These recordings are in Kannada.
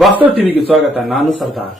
ವಾಸ್ತವ ಟಿವಿಗೆ ಸ್ವಾಗತ. ನಾನು ಸರ್ದಾರ್.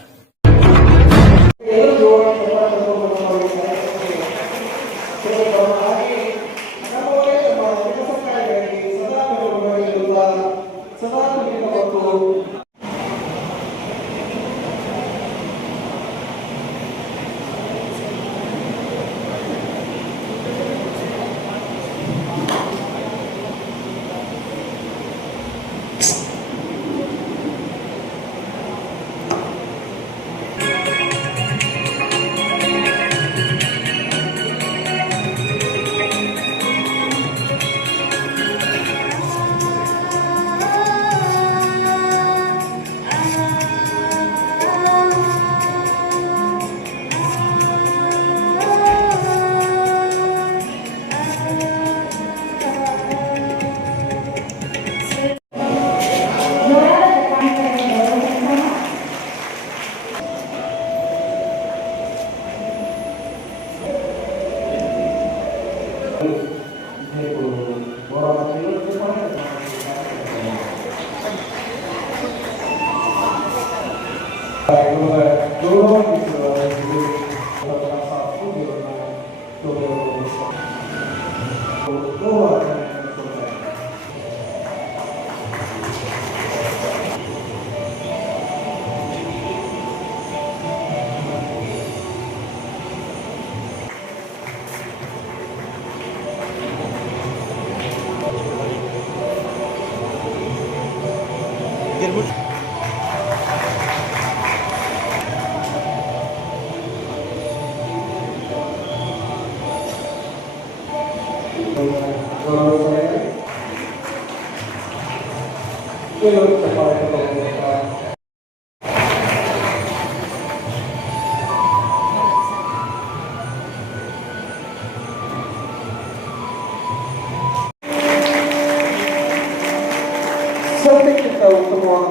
ಸತ್ಯಕ್ಕಿಂತ ಉತ್ತಮವಾದ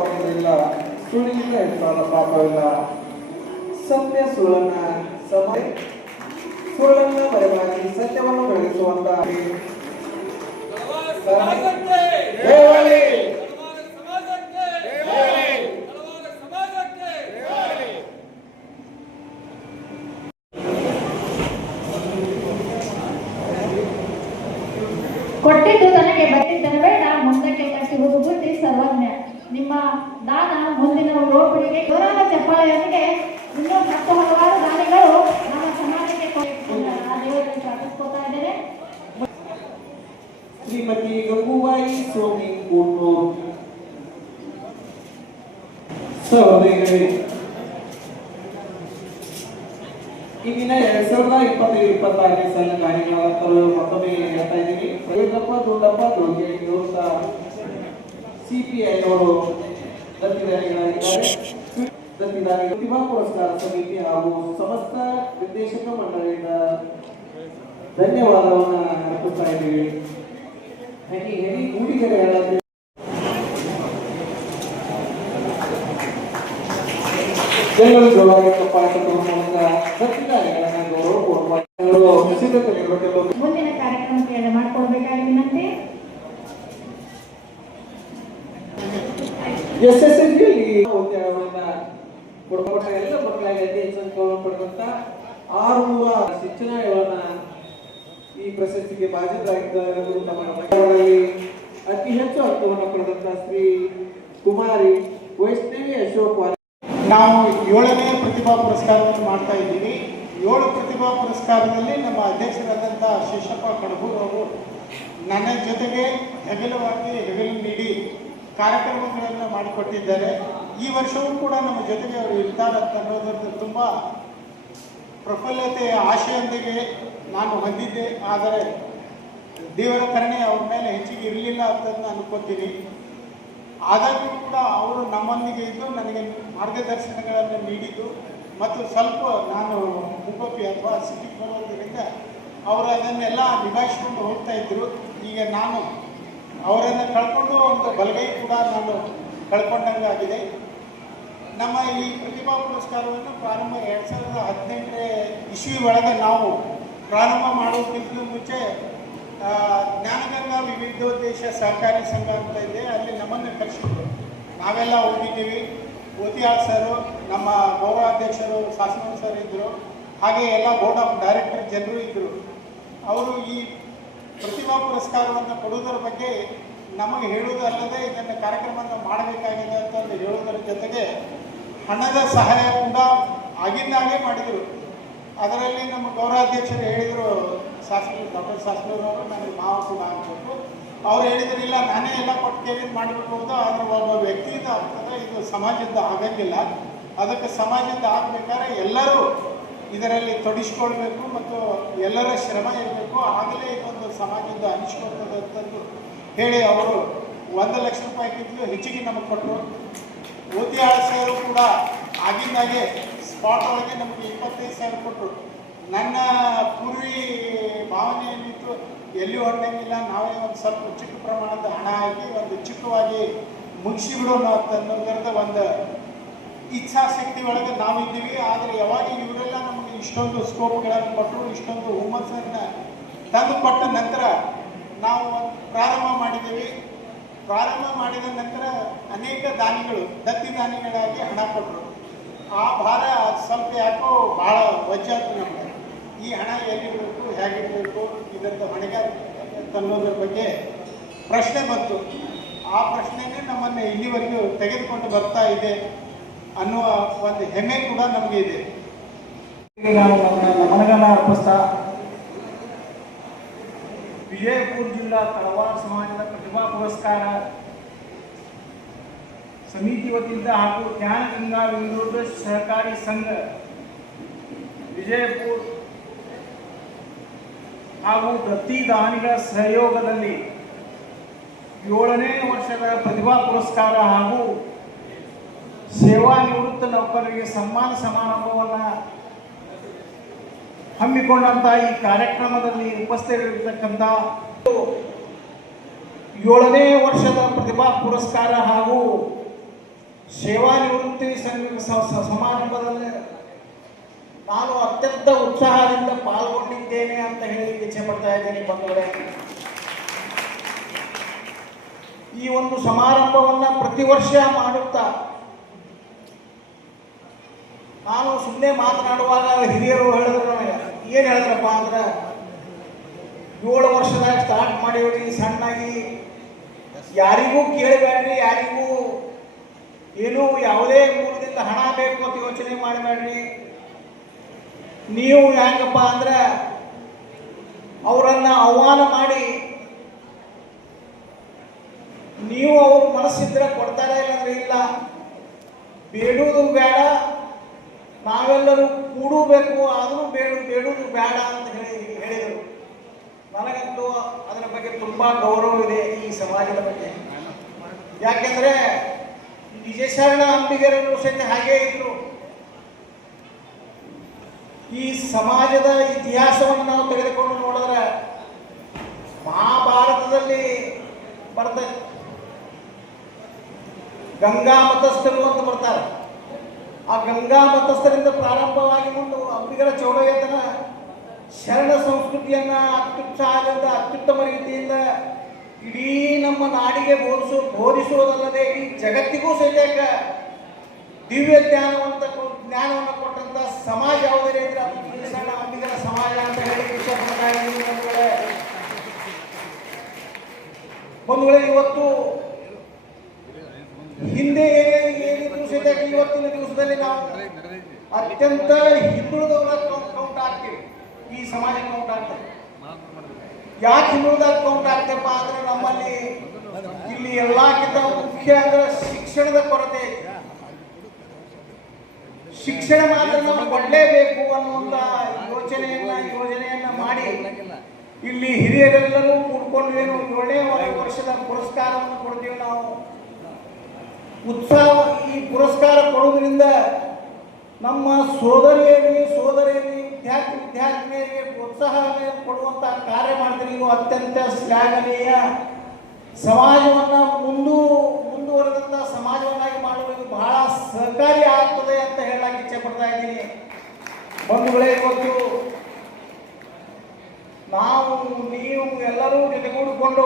ಸುಳ್ಳಿಗಿಂತ ಹೆಚ್ಚಾದ ಪಾಪವಿಲ್ಲ. ಸತ್ಯ ಸುಳ್ಳನ್ನ ಸುಳ್ಳನ್ನ ಮರೆಮಾಚಿ ಸತ್ಯವನ್ನು ಬೆಳೆಸುವಂತ ಕೊಟ್ಟಿದ್ದು ತನಗೆ ಬರೆದಿದ್ದನ ಬೇಡ, ಮುಂದಕ್ಕೆ ಕಟ್ಟಿರುವುದು ಬುದ್ಧಿ ಸರ್ವಜ್ಞ. ನಿಮ್ಮ ದಾನ ಮುಂದಿನ ಯುವಕರಿಗೆ ಜೋರಾದ ಚಪ್ಪಾಳೆಯೊಂದಿಗೆ ಇನ್ನೂ ಹತ್ತು ಹಲವಾರು ದಾನಿಗಳು ನಮ್ಮ ಸಮಾಜಕ್ಕೆ ದೇವರಲ್ಲಿ ಪ್ರಾರ್ಥಿಸ್ಕೊತಾ ಇದ್ದೇನೆ. ಶ್ರೀಮತಿ ಗಂಗೂಬಾಯಿ ಸೋಮಿ ಕೂಟೂರು ಸಹೋದರಿ, ಈ ದಿನ 2025-26ನೇ ಸಾಲಿನ ಕಾರ್ಯಕ್ರಮಗಳು ಮತ್ತೊಮ್ಮೆ ಹೇಳ್ತಾ ಇದ್ದೀವಿ. ಪ್ರಯೋಗಪ್ಪ ದೊಡ್ಡಪ್ಪ ದೊಡ್ಡ ಸಿಪಿಐ ಅವರು ದತ್ತಿದಾರಿಗಳಾಗಿದ್ದಾರೆ. ಪ್ರತಿಭಾ ಪುರಸ್ಕಾರ ಸಮಿತಿ ಹಾಗೂ ಸಮಸ್ತ ನಿರ್ದೇಶಕ ಮಂಡಳಿಯಿಂದ ಧನ್ಯವಾದವನ್ನ ಅರ್ಪಿಸ್ತಾ ಇದ್ದೀವಿ. ಹೆಣಿ ಮೂಡಿಗೆರೆಗಳ ಮುಂದಿನ ಕಾರ್ಯಕ್ರಮಕ್ಕೆ ಮಾಡಿಕೊಡ್ಬೇಕಾಗಿ ವಿನಂತಿ. SSLC ಉದ್ಯೋಗವನ್ನ ಕೊಡ್ಕೊಂಡ ಎಲ್ಲ ಮಕ್ಕಳಿಗೆ ಅತಿ ಹೆಚ್ಚಿನ ಗೌರವ ಪಡೆದಂತ 600 ಶಿಕ್ಷಣಗಳನ್ನ ಈ ಪ್ರಶಸ್ತಿಗೆ ಭಾಜನರಾಗಿದ್ದಾರೆ. ಅತಿ ಹೆಚ್ಚು ಅಂಕವನ್ನು ಪಡೆದಂತ ಶ್ರೀ ಕುಮಾರಿ ವೈಷ್ಣವಿ ಅಶೋಕ್. ನಾವು 7ನೇ ಪ್ರತಿಭಾ ಪುರಸ್ಕಾರವನ್ನು ಮಾಡ್ತಾ ಇದ್ದೀವಿ. 7 ಪ್ರತಿಭಾ ಪುರಸ್ಕಾರದಲ್ಲಿ ನಮ್ಮ ಅಧ್ಯಕ್ಷರಾದಂಥ ಶೇಷಪ್ಪ ಕಡಬೂರ್ ಅವರು ನನ್ನ ಜೊತೆಗೆ ಹೆಗಲು ನೀಡಿ ಕಾರ್ಯಕ್ರಮಗಳನ್ನು ಮಾಡಿಕೊಟ್ಟಿದ್ದಾರೆ. ಈ ವರ್ಷವೂ ಕೂಡ ನಮ್ಮ ಜೊತೆಗೆ ಅವರು ಇರ್ತಾರೆ ಅಂತ ಅನ್ನೋದ್ರದ್ದು ತುಂಬ ಪ್ರಫುಲ್ಲತೆ ಆಶೆಯೊಂದಿಗೆ ನಾನು ಹೊಂದಿದ್ದೆ. ಆದರೆ ದೇವರ ಕರುಣೆ ಅವ್ರ ಮೇಲೆ ಹೆಚ್ಚಿಗೆ ಇರಲಿಲ್ಲ ಅಂತ ಅನ್ಕೋತೀನಿ. ಆದಾಗ್ಯೂ ಕೂಡ ಅವರು ನಮ್ಮೊಂದಿಗೆ ಇದ್ದು ನನಗೆ ಮಾರ್ಗದರ್ಶನಗಳನ್ನು ನೀಡಿದ್ದು ಮತ್ತು ಸ್ವಲ್ಪ ನಾನು ಮುಖಪಿ ಅಥವಾ ಸಿಟಿಗೆ ಬರೋದರಿಂದ ಅವರು ಅದನ್ನೆಲ್ಲ ನಿಭಾಯಿಸ್ಕೊಂಡು ಹೋಗ್ತಾ ಇದ್ದರು. ಈಗ ನಾನು ಅವರನ್ನು ಕಳ್ಕೊಂಡು ಒಂದು ಬಲಗೈ ಕೂಡ ನಾನು ಕಳ್ಕೊಂಡಂಗಾಗಿದೆ. ನಮ್ಮ ಈ ಪ್ರತಿಭಾ ಪುರಸ್ಕಾರವನ್ನು ಪ್ರಾರಂಭ 2018 ಇಸ್ವಿ ಒಳಗೆ ನಾವು ಪ್ರಾರಂಭ ಮಾಡೋದಕ್ಕಿಂತ ಮುಂಚೆ ಜ್ಞಾನಗಂಗಾ ವಿವಿಧೋದ್ದೇಶ ಸಹಕಾರಿ ಸಂಘ ಅಂತ ಇದೆ, ಅಲ್ಲಿ ನಮ್ಮನ್ನು ಕರೆಸಿದ್ರು. ನಾವೆಲ್ಲ ಹೋಗಿದ್ದೀವಿ. ಓತಿಯಾಳ್ ಸರು, ನಮ್ಮ ಗೌರವಾಧ್ಯಕ್ಷರು ಶಾಸನ ಸರ್ ಇದ್ದರು, ಹಾಗೆ ಎಲ್ಲ ಬೋರ್ಡ್ ಆಫ್ ಡೈರೆಕ್ಟರ್ ಜನರು ಇದ್ದರು. ಅವರು ಈ ಪ್ರತಿಭಾ ಪುರಸ್ಕಾರವನ್ನು ಕೊಡುವುದರ ಬಗ್ಗೆ ನಮಗೆ ಹೇಳುವುದಲ್ಲದೆ ಇದನ್ನು ಕಾರ್ಯಕ್ರಮವನ್ನು ಮಾಡಬೇಕಾಗಿದೆ ಅಂತಂದು ಹೇಳುವುದರ ಜೊತೆಗೆ ಹಣದ ಸಹಾಯ ಕೂಡ ಆಗಿಂದಾಗೆ ಮಾಡಿದರು. ಅದರಲ್ಲಿ ನಮ್ಮ ಗೌರವಾಧ್ಯಕ್ಷರು ಹೇಳಿದರು, ಶಾಸಕರು ಡಾಕ್ಟರ್ ಶಾಸಕರವರು ನನಗೆ ಮಾವ ಕೂಡ ಆಗಬೇಕು. ಅವ್ರು ಹೇಳಿದ್ರು, ಇಲ್ಲ ನಾನೇ ಎಲ್ಲ ಕೊಟ್ಟು ಕೇಳಿ ಮಾಡಿಬಿಡ್ಬೋದು, ಆದರೆ ಒಬ್ಬ ವ್ಯಕ್ತಿಯಿಂದ ಆಗ್ತದೆ, ಇದು ಸಮಾಜದ ಆಗಂಗಿಲ್ಲ. ಅದಕ್ಕೆ ಸಮಾಜದ ಆಗಬೇಕಾದ್ರೆ ಎಲ್ಲರೂ ಇದರಲ್ಲಿ ತೊಡಗಿಸ್ಕೊಳ್ಬೇಕು ಮತ್ತು ಎಲ್ಲರ ಶ್ರಮ ಇರಬೇಕು, ಆಗಲೇ ಇದೊಂದು ಸಮಾಜದ ಅನಿಸ್ಕೊಳ್ತದೆ ಅಂತಂದು ಹೇಳಿ ಅವರು 1 ಲಕ್ಷ ರೂಪಾಯಿಗಿಂತಲೂ ಹೆಚ್ಚಿಗೆ ನಮಗೆ ಕೊಟ್ಟರು. ಓತಿಯಾಳ್ ಸರು ಕೂಡ ಆಗಿಂದಾಗೆ ಸ್ಪಾಟ್ ಒಳಗೆ ನಮಗೆ 25,000 ಕೊಟ್ಟರು. ನನ್ನ ಪೂರ್ವಿ ಭಾವನೆ ಏನಿತ್ತು, ಎಲ್ಲಿ ಹೊರಡಂಗಿಲ್ಲ, ನಾವೇ ಒಂದು ಸ್ವಲ್ಪ ಚಿಕ್ಕ ಪ್ರಮಾಣದ ಹಣ ಹಾಕಿ ಒಂದು ಚಿಕ್ಕವಾಗಿ ಮುಗಿಸಿಬಿಡೋಣ ಅನ್ನೋದರದ ಒಂದು ಇಚ್ಛಾಶಕ್ತಿ ಒಳಗೆ ನಾವಿದ್ದೀವಿ. ಆದರೆ ಯಾವಾಗ ಇವರೆಲ್ಲ ನಮಗೆ ಇಷ್ಟೊಂದು ಸ್ಕೋಪ್ಗಳನ್ನು ಕೊಟ್ಟರು, ಇಷ್ಟೊಂದು ಹುಮ್ಮಸ್ಸನ್ನು ತಂದು ಕೊಟ್ಟ ನಂತರ ನಾವು ಪ್ರಾರಂಭ ಮಾಡಿದ್ದೀವಿ. ಪ್ರಾರಂಭ ಮಾಡಿದ ನಂತರ ಅನೇಕ ದಾನಿಗಳು ದತ್ತಿ ದಾನಿಗಳಾಗಿ ಹಣ ಕೊಟ್ಟರು. ಆ ಭಾರ ಸ್ವಲ್ಪ ಯಾಕೋ ಭಾಳ ವಜ್ಜಾಯ್ತು ನಮಗೆ. ಈ ಹಣ ಎಲ್ಲಿರಬೇಕು, ಹೇಗಿರಬೇಕು, ಇದರಿಂದ ಹೊಣೆಗಾರ ಅನ್ನೋದ್ರ ಬಗ್ಗೆ ಪ್ರಶ್ನೆ ಬಂತು. ಆ ಪ್ರಶ್ನೆನೇ ನಮ್ಮನ್ನು ಇಲ್ಲಿವರೆಗೂ ತೆಗೆದುಕೊಂಡು ಬರ್ತಾ ಇದೆ ಅನ್ನುವ ಒಂದು ಹೆಮ್ಮೆ ಕೂಡ ನಮಗೆ ಇದೆ. ನಾನು ನಮನಗಳನ್ನು ಅರ್ಪಿಸ್ತಾ ವಿಜಯಪುರ ಜಿಲ್ಲಾ ತಳವಾರ ಸಮಾಜದ ಪ್ರತಿಭಾ ಪುರಸ್ಕಾರ ಸಮಿತಿ ವತಿಯಿಂದ ಹಾಗೂ ಜ್ಞಾನಗಂಗಾ ವಿನೋದ ಸಹಕಾರಿ ಸಂಘ ವಿಜಯಪುರ ಹಾಗೂ ದತ್ತಿ ದಾನಿಗಳ ಸಹಯೋಗದಲ್ಲಿ 7ನೇ ವರ್ಷದ ಪ್ರತಿಭಾ ಪುರಸ್ಕಾರ ಹಾಗೂ ಸೇವಾ ನಿವೃತ್ತ ನೌಕರರಿಗೆ ಸನ್ಮಾನ ಸಮಾರಂಭವನ್ನು ಹಮ್ಮಿಕೊಂಡಂಥ ಈ ಕಾರ್ಯಕ್ರಮದಲ್ಲಿ ಉಪಸ್ಥಿತರಿರತಕ್ಕಂಥ 7ನೇ ವರ್ಷದ ಪ್ರತಿಭಾ ಪುರಸ್ಕಾರ ಹಾಗೂ ಸೇವಾ ನಿವೃತ್ತಿ ಸಮಾರಂಭದಲ್ಲಿ ನಾನು ಅತ್ಯಂತ ಉತ್ಸಾಹದಿಂದ ಪಾಲ್ಗೊಂಡಿದ್ದೇನೆ ಅಂತ ಹೇಳಲಿಕ್ಕೆ ಇಚ್ಛೆ ಪಡ್ತಾ ಇದ್ದೇನೆ ಬಂಧುಗಳೇ. ಈ ಒಂದು ಸಮಾರಂಭವನ್ನು ಪ್ರತಿ ವರ್ಷ ಮಾಡುತ್ತಾ ನಾನು ಸುಮ್ಮನೆ ಮಾತನಾಡುವಾಗ ಹಿರಿಯರು ಹೇಳಿದ್ರು, ನನಗೆ ಏನು ಹೇಳಿದ್ರಪ್ಪ ಅಂದ್ರೆ 7 ವರ್ಷದಾಗ ಸ್ಟಾರ್ಟ್ ಮಾಡಿವ್ರಿ, ಸಣ್ಣಾಗಿ ಯಾರಿಗೂ ಕೇಳಬೇಡ್ರಿ, ಯಾರಿಗೂ ಏನೂ ಯಾವುದೇ ಮೂಲದಿಂದ ಹಣ ಬೇಕು ಅಂತ ಯೋಚನೆ ಮಾಡಬೇಡ್ರಿ. ನೀವು ಹೆಂಗಪ್ಪ ಅಂದ್ರೆ ಅವರನ್ನು ಆಹ್ವಾನ ಮಾಡಿ ನೀವು ಅವ್ರ ಮನಸ್ಸಿದ್ರೆ ಕೊಡ್ತಾರೆ, ಇಲ್ಲಾಂದ್ರೆ ಇಲ್ಲ, ಬೇಡುವುದು ಬೇಡ, ನಾವೆಲ್ಲರೂ ಕೂಡಬೇಕು, ಆದರೂ ಬೇಡುವುದು ಬೇಡ ಅಂತ ಹೇಳಿದರು. ನನಗಂತೂ ಅದರ ಬಗ್ಗೆ ತುಂಬ ಗೌರವವಿದೆ ಈ ಸಮಾಜದ ಬಗ್ಗೆ. ಯಾಕೆಂದರೆ ವಿಜಯಶರಣ ಅಂಬಿಗರನ್ನು ಸಹಿತ ಹಾಗೇ ಇದ್ರು. ಈ ಸಮಾಜದ ಇತಿಹಾಸವನ್ನು ನಾವು ತೆಗೆದುಕೊಂಡು ನೋಡಿದ್ರೆ ಮಹಾಭಾರತದಲ್ಲಿ ಬರೆದ ಗಂಗಾ ಮತಸ್ಥರು ಅಂತ ಬರ್ತಾರೆ. ಆ ಗಂಗಾ ಮತಸ್ಥರಿಂದ ಪ್ರಾರಂಭವಾಗಿ ಮುಂದೆ ಅಂಬಿಗರ ಚೌಡಯ್ಯತನ ಶರಣ ಸಂಸ್ಕೃತಿಯನ್ನು ಅತ್ಯುತ್ಸಾಹದಿಂದ ಅತ್ಯುತ್ತಮ ರೀತಿಯಿಂದ ಇಡೀ ನಮ್ಮ ನಾಡಿಗೆ ಬೋಧಿಸುವುದಲ್ಲದೆ ಈ ಜಗತ್ತಿಗೂ ಸಹಿತ ದಿವ್ಯ ಜ್ಞಾನವನ್ನು ಕೊಟ್ಟಂತ ಸಮಾಜ ಯಾವುದೇ ಇದ್ರೆ ಅದು ಶರಣ ಅಂಬಿಗರ ಸಮಾಜ ಅಂತ ಹೇಳಿ ಇಷ್ಟಪಡ್ತಾ ಇದ್ದೀನಿ ಬಂಧುಗಳೇ. ಇವತ್ತು ಹಿಂದೆ ಏನಿದ್ರು ಸಹಿತ ಇವತ್ತಿನ ದಿವಸದಲ್ಲಿ ನಾವು ಅತ್ಯಂತ ಹಿಂದುಳಿದವರ ಕೌಂಟ್ ಆಗ್ತೀವಿ, ಈ ಸಮಾಜ ಕೌಂಟ್ ಆಗ್ತದೆ. ಯಾಕೆ ಹಿಂದುಳಿದಾಗ ಕೌಂಟ್ ಆಗ್ತೇವಪ್ಪ ಅಂದ್ರೆ ನಮ್ಮಲ್ಲಿ ಇಲ್ಲಿ ಎಲ್ಲಕ್ಕಿಂತ ಮುಖ್ಯ ಅಂದ್ರೆ ಶಿಕ್ಷಣದ ಕೊರತೆ. ಶಿಕ್ಷಣ ಮಾತ್ರ ನಾವು ಕೊಡಲೇಬೇಕು ಅನ್ನುವಂತ ಯೋಜನೆಯನ್ನ ಮಾಡಿ ಇಲ್ಲಿ ಹಿರಿಯರೆಲ್ಲರೂ ಕೂಡ್ಕೊಂಡು ಏನು 7ನೇ ವರ್ಷದ ಪುರಸ್ಕಾರವನ್ನು ಕೊಡ್ತೀವಿ ನಾವು. ಉತ್ಸಾಹ ಈ ಪುರಸ್ಕಾರ ಕೊಡುವುದರಿಂದ ನಮ್ಮ ಸೋದರಿಯರಿಗೆ ವಿದ್ಯಾರ್ಥಿನಿಯರಿಗೆ ಪ್ರೋತ್ಸಾಹ ಕೊಡುವಂಥ ಕಾರ್ಯ ಮಾಡ್ತೀವಿ. ಇದು ಅತ್ಯಂತ ಶ್ಲಾಘನೀಯ. ಸಮಾಜವನ್ನು ಮುಂದುವರೆದಂಥ ಸಮಾಜವನ್ನಾಗಿ ಮಾಡುವುದು ಬಹಳ ಸಹಕಾರಿ ಆಗ್ತದೆ ಅಂತ ಹೇಳಕ್ಕೆ ಇಚ್ಛೆ ಪಡ್ತಾ ಇದ್ದೀನಿ ಬಂಧುಗಳೇ. ಇವತ್ತು ನಾವು ನೀವು ಎಲ್ಲರೂ ಜೊತೆಗೂಡಿಕೊಂಡು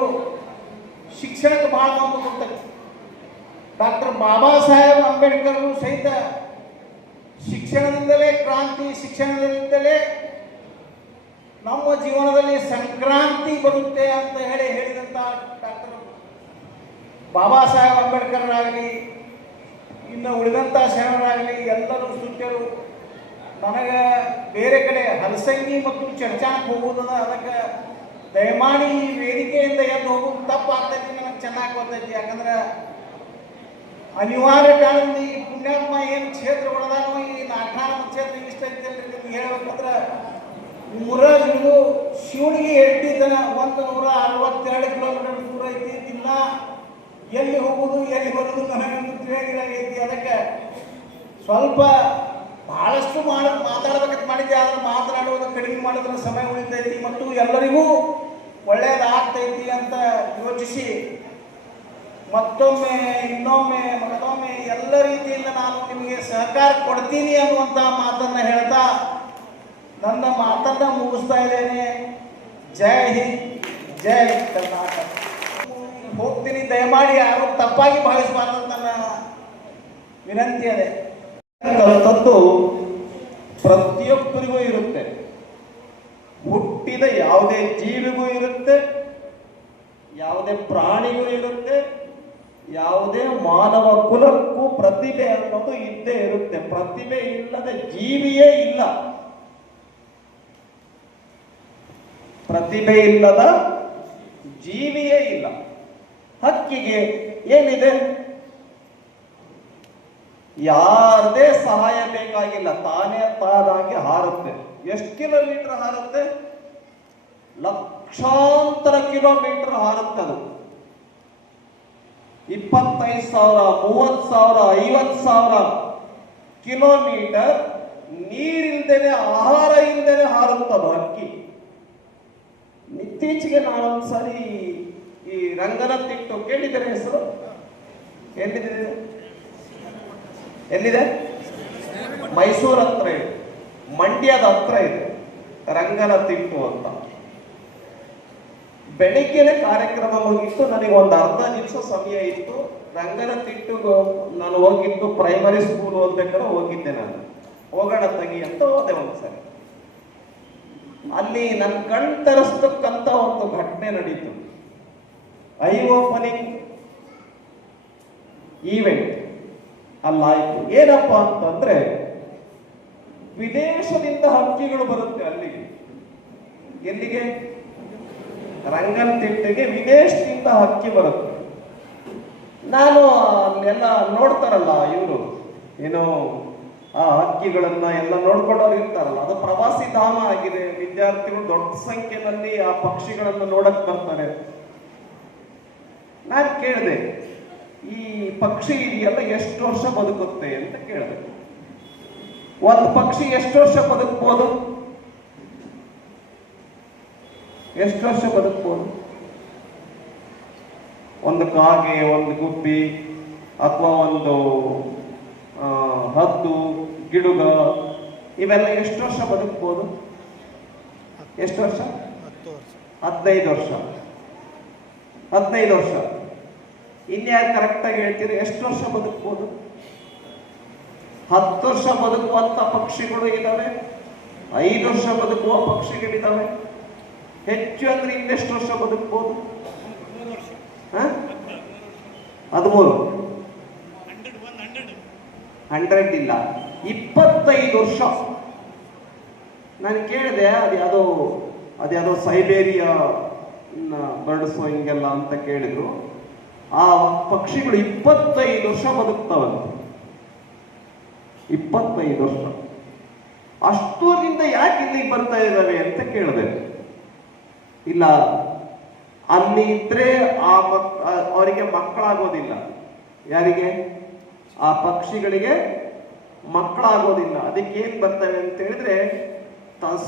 ಶಿಕ್ಷಣಕ್ಕೆ ಬಹಳ ಮಹತ್ವ ಕೊಡ್ತೇವೆ. ಡಾಕ್ಟರ್ ಬಾಬಾ ಸಾಹೇಬ್ ಅಂಬೇಡ್ಕರ್ ಸಹಿತ ಶಿಕ್ಷಣದಿಂದಲೇ ಕ್ರಾಂತಿ, ಶಿಕ್ಷಣದಿಂದಲೇ ನಮ್ಮ ಜೀವನದಲ್ಲಿ ಸಂಕ್ರಾಂತಿ ಬರುತ್ತೆ ಅಂತ ಹೇಳಿದಂಥ ಡಾಕ್ಟರ್ ಬಾಬಾ ಸಾಹೇಬ್ ಅಂಬೇಡ್ಕರ್ ಆಗಲಿ, ಇನ್ನು ಉಳಿದಂಥ ಶರಣರಾಗಲಿ ಎಲ್ಲರೂ ಸುತ್ತರು ನನಗೆ ಬೇರೆ ಕಡೆ ಹಲಸಂಗಿ ಮತ್ತು ಚರ್ಚಾಕ್ಕೆ ಹೋಗುವುದದ. ಅದಕ್ಕೆ ದಯಮಾಡಿ ಈ ವೇದಿಕೆಯಿಂದ ಎದ್ದು ಹೋಗೋದು ತಪ್ಪಾಗ್ತೈತಿ, ನನಗೆ ಚೆನ್ನಾಗಿ ಗೊತ್ತೈತಿ. ಯಾಕಂದ್ರೆ ಅನಿವಾರ್ಯ ಕಾರಣದಿಂದ ಈ ಪುಣ್ಯಾತ್ಮ ಏನು ಕ್ಷೇತ್ರಗಳದಾನೋ ಈ ನಾಠಾಣ ಕ್ಷೇತ್ರ ಇಷ್ಟ ಐತೆ ನಿಮ್ಗೆ ಹೇಳ್ಬೇಕಂದ್ರೆ ಮುರಾಜಿಗೂ ಶಿವನಿಗೆ ಎಡ್ಡಿದ್ದನ 162 ಕಿಲೋಮೀಟರ್ ದೂರ ಐತಿ. ದಿನ ಎಲ್ಲಿ ಹೋಗುದು ಎಲ್ಲಿ ಬರುವುದು ನನಗಂತೂ ತಿಳಿಯಾಗಿರಾಗೈತಿ. ಅದಕ್ಕೆ ಸ್ವಲ್ಪ ಬಹಳಷ್ಟು ಮಾತಾಡಬೇಕಂತ ಮಾಡಿದ್ದೆ, ಆದ್ರೆ ಮಾತನಾಡುವುದು ಕಡಿಮೆ ಮಾಡಿದ್ರೆ ಸಮಯ ಉಳಿತೈತಿ ಮತ್ತು ಎಲ್ಲರಿಗೂ ಒಳ್ಳೆಯದಾಗ್ತೈತಿ ಅಂತ ಯೋಚಿಸಿ ಮತ್ತೊಮ್ಮೆ ಎಲ್ಲ ರೀತಿಯಿಂದ ನಾನು ನಿಮಗೆ ಸಹಕಾರ ಕೊಡ್ತೀನಿ ಅನ್ನುವಂಥ ಮಾತನ್ನು ಹೇಳ್ತಾ ನನ್ನ ಮಾತನ್ನು ಮುಗಿಸ್ತಾ ಇದ್ದೇನೆ. ಜೈ ಹಿಂದ್, ಜೈ ಕರ್ನಾಟಕ. ಹೋಗ್ತೀನಿ, ದಯಮಾಡಿ ಯಾರು ತಪ್ಪಾಗಿ ಭಾವಿಸಬಾರ್ದು ನನ್ನ ವಿನಂತಿ ಅದೇ. ಕಲಿತದ್ದು ಪ್ರತಿಯೊಬ್ಬರಿಗೂ ಇರುತ್ತೆ, ಹುಟ್ಟಿದ ಯಾವುದೇ ಜೀವಿಗೂ ಇರುತ್ತೆ, ಯಾವುದೇ ಪ್ರಾಣಿಗೂ ಇರುತ್ತೆ, ಯಾವುದೇ ಮಾನವ ಕುಲಕ್ಕೂ ಪ್ರತಿಭೆ ಅನ್ನೋದು ಇದ್ದೇ ಇರುತ್ತೆ. ಪ್ರತಿಭೆ ಇಲ್ಲದ ಜೀವಿಯೇ ಇಲ್ಲ. ಪ್ರತಿಭೆ ಇಲ್ಲದ ಜೀವಿಯೇ ಇಲ್ಲ. ಹಕ್ಕಿಗೆ ಏನಿದೆ? ಯಾರದೇ ಸಹಾಯ ಬೇಕಾಗಿಲ್ಲ, ತಾನೇ ತಾನಾಗಿ ಹಾರುತ್ತೆ. ಎಷ್ಟು ಕಿಲೋಮೀಟರ್ ಹಾರುತ್ತೆ? ಲಕ್ಷಾಂತರ ಕಿಲೋಮೀಟರ್ ಹಾರುತ್ತೆ. ಅದು 25,000, 30,000, 50,000 ಕಿಲೋಮೀಟರ್ ನೀರಿಲ್ದೇನೆ, ಆಹಾರ ಇಲ್ದೇನೆ ಹಾರುತ್ತದು ಹಕ್ಕಿ. ಇತ್ತೀಚೆಗೆ ನಾನೊಂದ್ಸರಿ ಈ ರಂಗನತಿಟ್ಟು ಕೇಳಿದರೆ ಹೆಸರು ಎಲ್ಲಿದೆ? ಮೈಸೂರು ಹತ್ರ ಇದೆ, ಮಂಡ್ಯದ ಹತ್ರ ಇದೆ ರಂಗನತಿಟ್ಟು ಅಂತ. ಬೆಳಿಗ್ಗೆನೆ ಕಾರ್ಯಕ್ರಮ ಮುಗಿತ್ತು, ನನಗೆ ಒಂದು ಅರ್ಧ ನಿಮಿಷ ಸಮಯ ಇತ್ತು. ರಂಗನತಿಟ್ಟು ನಾನು ಹೋಗಿದ್ದು ಪ್ರೈಮರಿ ಸ್ಕೂಲ್ ಓದ್ಬೇಕಾದ್ರೆ ಹೋಗಿದ್ದೆ. ನಾನು ಹೋಗೋಣ ತಗಿ ಅಂತ ಹೋದೆ ಒಂದ್ಸರಿ. ಅಲ್ಲಿ ನನ್ನ ಕಣ್ ತರಿಸ್ತಕ್ಕಂಥ ಒಂದು ಘಟನೆ ನಡೀತು. ಐ ಓಪನಿಂಗ್ ಈವೆಂಟ್ ಅಲ್ಲಾಯ್ತು. ಏನಪ್ಪ ಅಂತಂದ್ರೆ ವಿದೇಶದಿಂದ ಹಕ್ಕಿಗಳು ಬರುತ್ತೆ ಅಲ್ಲಿಗೆ. ಎಲ್ಲಿಗೆ? ರಂಗನತಿಟ್ಟಿಗೆ ವಿದೇಶದಿಂದ ಹಕ್ಕಿ ಬರುತ್ತೆ. ನಾನು ಅಲ್ಲೆಲ್ಲ ನೋಡ್ತಾರಲ್ಲ ಇವರು, ಏನೋ ಆ ಹಕ್ಕಿಗಳನ್ನ ಎಲ್ಲ ನೋಡ್ಕೊಂಡವ್ರು ಇರ್ತಾರಲ್ಲ, ಅದು ಪ್ರವಾಸಿ ಧಾಮ ಆಗಿದೆ. ವಿದ್ಯಾರ್ಥಿಗಳು ದೊಡ್ಡ ಸಂಖ್ಯೆಯಲ್ಲಿ ಆ ಪಕ್ಷಿಗಳನ್ನು ನೋಡಕ್ ಬರ್ತಾರೆ. ನಾನು ಕೇಳಿದೆ, ಈ ಪಕ್ಷಿ ಇದೆಯಲ್ಲ ಎಷ್ಟು ವರ್ಷ ಬದುಕುತ್ತೆ ಅಂತ ಕೇಳಿದೆ. ಒಂದು ಪಕ್ಷಿ ಎಷ್ಟು ವರ್ಷ ಬದುಕ್ಬೋದು? ಎಷ್ಟು ವರ್ಷ ಬದುಕ್ಬೋದು? ಒಂದು ಕಾಗೆ, ಒಂದು ಗುಬ್ಬಿ, ಅಥವಾ ಒಂದು ಹದ್ದು, ಗಿಡುಗ, ಇವೆಲ್ಲ ಎಷ್ಟು ವರ್ಷ ಬದುಕ್ಬೋದು? ಎಷ್ಟು ವರ್ಷ? 15 ವರ್ಷ. 15 ವರ್ಷ. ಇನ್ಯಾರು ಕರೆಕ್ಟಾಗಿ ಹೇಳ್ತೀರಿ? ಎಷ್ಟು ವರ್ಷ ಬದುಕ್ಬೋದು? 10 ವರ್ಷ ಬದುಕುವಂತ ಪಕ್ಷಿಗಳು ಇದ್ದಾವೆ, 5 ವರ್ಷ ಬದುಕುವ ಪಕ್ಷಿಗಳಿದ್ದಾವೆ. ಹೆಚ್ಚು ಅಂದ್ರೆ ಇನ್ನೆಷ್ಟು ವರ್ಷ ಬದುಕ್ಬೋದು? 13. 100 ಇಲ್ಲ, 25 ವರ್ಷ. ನಾನು ಕೇಳಿದೆ, ಅದ್ಯಾವುದೋ ಸೈಬೇರಿಯಾ ಬರ್ಡ್ಸು ಹಿಂಗೆಲ್ಲ ಅಂತ ಕೇಳಿದ್ರು. ಆ ಪಕ್ಷಿಗಳು 25 ವರ್ಷ ಬದುಕ್ತಾವಂತೆ. 25 ವರ್ಷ. ಅಷ್ಟೂರಿಂದ ಯಾಕೆ ಇಲ್ಲಿಗೆ ಬರ್ತಾ ಇದ್ದಾವೆ ಅಂತ ಕೇಳಿದೆ. ಇಲ್ಲ, ಅಲ್ಲಿ ಇದ್ರೆ ಅವರಿಗೆ ಮಕ್ಕಳಾಗೋದಿಲ್ಲ. ಯಾರಿಗೆ? ಆ ಪಕ್ಷಿಗಳಿಗೆ ಮಕ್ಕಳಾಗೋದಿಲ್ಲ. ಅದಕ್ಕೆ ಏನ್ ಬರ್ತವೆ ಅಂತ ಹೇಳಿದ್ರೆ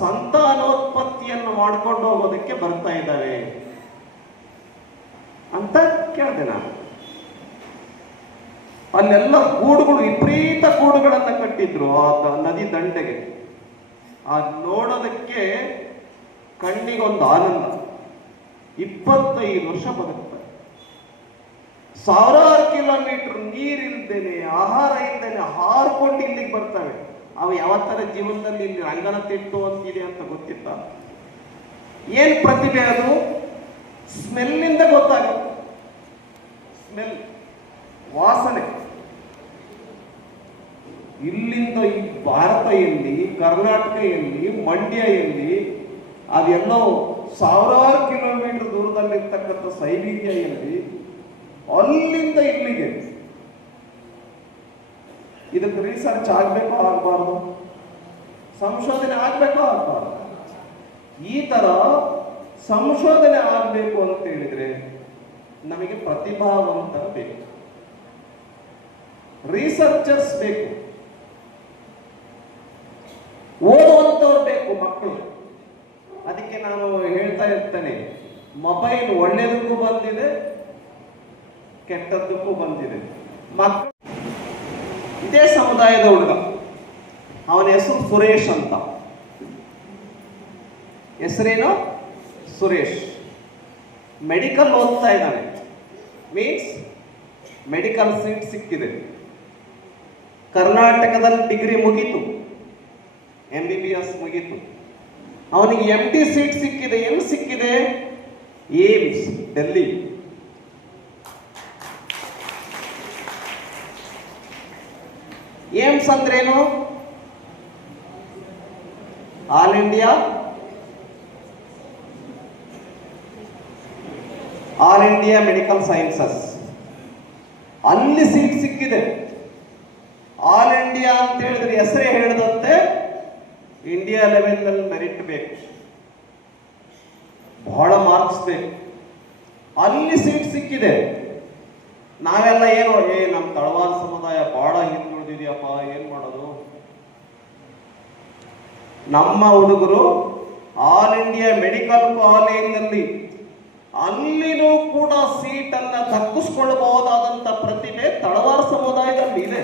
ಸಂತಾನೋತ್ಪತ್ತಿಯನ್ನು ಮಾಡ್ಕೊಂಡು ಹೋಗೋದಕ್ಕೆ ಬರ್ತಾ ಇದ್ದಾವೆ ಅಂತ ಕೇಳಿದೆ ನಾನು. ಅಲ್ಲೆಲ್ಲ ಗೂಡುಗಳು, ವಿಪರೀತ ಗೂಡುಗಳನ್ನ ಕಟ್ಟಿದ್ರು ಆ ನದಿ ದಂಡೆಗೆ. ಆ ನೋಡೋದಕ್ಕೆ ಕಣ್ಣಿಗೊಂದು ಆನಂದ. 25 ವರ್ಷ ಬದುಕ್ತಾರೆ. ಸಾವಿರಾರು ಕಿಲೋಮೀಟರ್ ನೀರಿಲ್ದೇನೆ ಆಹಾರ ಇಲ್ದೇನೆ ಹಾರ್ಕೊಂಡು ಇಲ್ಲಿಗೆ ಬರ್ತವೆ. ಅವು ಯಾವತ್ತರ ಜೀವನದಲ್ಲಿ ಇಲ್ಲಿ ರಂಗನ ತಿಟ್ಟು ಅಂತಿದೆ ಅಂತ ಗೊತ್ತಿತ್ತ? ಏನ್ ಪ್ರತಿಭೆ ಅದು? ಸ್ಮೆಲ್ಲಿಂದ ಗೊತ್ತಾಗುತ್ತೆ. ಸ್ಮೆಲ್, ವಾಸನೆ. ಇಲ್ಲಿಂದ ಈ ಭಾರತ ಎಲ್ಲಿ, ಕರ್ನಾಟಕ ಎಲ್ಲಿ, ಮಂಡ್ಯ ಎಲ್ಲಿ, ಅದೆಲ್ಲೋ ಸಾವಿರಾರು ಕಿಲೋಮೀಟರ್ ದೂರದಲ್ಲಿರ್ತಕ್ಕಂಥ ಸೈಬೀರಿಯಾ ಎಲ್ಲಿ, ಅಲ್ಲಿಂದ ಇಲ್ಲಿಗೆ. ಇದಕ್ಕೆ ರಿಸರ್ಚ್ ಆಗ್ಬೇಕೋ ಆಗಬಾರ್ದು? ಸಂಶೋಧನೆ ಆಗ್ಬೇಕೋ ಆಗಬಾರ್ದು? ಈ ತರ ಸಂಶೋಧನೆ ಆಗಬೇಕು ಅಂತ ಹೇಳಿದ್ರೆ ನಮಗೆ ಪ್ರತಿಭಾವಂತ ಬೇಕು, ರಿಸರ್ಚರ್ಸ್ ಬೇಕು, ಓದುವಂತವ್ರು ಬೇಕು ಮಕ್ಕಳು. ಅದಕ್ಕೆ ನಾನು ಹೇಳ್ತಾ ಇರ್ತೇನೆ, ಮೊಬೈಲ್ ಒಳ್ಳೆದಕ್ಕೂ ಬಂದಿದೆ, ಕೆಟ್ಟದ್ದಕ್ಕೂ ಬಂದಿದೆ. ಮಕ್ಕಳು ಇದೇ ಸಮುದಾಯದ ಹುಡುಗ, ಅವನ ಹೆಸರು ಸುರೇಶ್ ಅಂತ. ಹೆಸರೇನು? ಸುರೇಶ್. ಮೆಡಿಕಲ್ ಓದ್ತಾ ಇದ್ದಾನೆ. ಮೀನ್ಸ್ ಮೆಡಿಕಲ್ ಸೀಟ್ ಸಿಕ್ಕಿದೆ. ಕರ್ನಾಟಕದಲ್ಲಿ ಡಿಗ್ರಿ ಮುಗೀತು, MBBS ಮುಗೀತು. ಅವನಿಗೆ MD ಸೀಟ್ ಸಿಕ್ಕಿದೆ. ಎಲ್ಲಿ ಸಿಕ್ಕಿದೆ? ಏಮ್ಸ್, ಡೆಲ್ಲಿ. ಏಮ್ಸ್ ಅಂದ್ರೇನು? All India medical sciences. ಅಲ್ಲಿ ಸೀಟ್ ಸಿಕ್ಕಿದೆ. ಆಲ್ ಇಂಡಿಯಾ ಅಂತ ಹೇಳಿದ್ರೆ ಹೆಸರೇ ಹೇಳಿದಂತೆ ಇಂಡಿಯಾ ಲೆವೆಲ್ ನಲ್ಲಿ ಮೆರಿಟ್ ಬೇಕು, ಬಹಳ ಮಾರ್ಕ್ಸ್ ಬೇಕು. ಅಲ್ಲಿ ಸೀಟ್ ಸಿಕ್ಕಿದೆ. ನಾವೆಲ್ಲ ಏನು, ನಮ್ಮ ತಳವಾರ ಸಮುದಾಯ ಬಹಳ ಹಿಂದುಳಿದಿದೆಯಪ್ಪ, ಏನ್ ಮಾಡೋದು? ನಮ್ಮ ಹುಡುಗರು ಆಲ್ ಇಂಡಿಯಾ ಮೆಡಿಕಲ್ ಕಾಲೇಜಿನಲ್ಲಿ ಅಲ್ಲಿನೂ ಕೂಡ ಸೀಟನ್ನ ದಕ್ಕಿಸ್ಕೊಳ್ಬಹುದಾದಂತ ಪ್ರತಿಭೆ ತಳವಾರ ಸಮುದಾಯದಲ್ಲಿ ಇದೆ.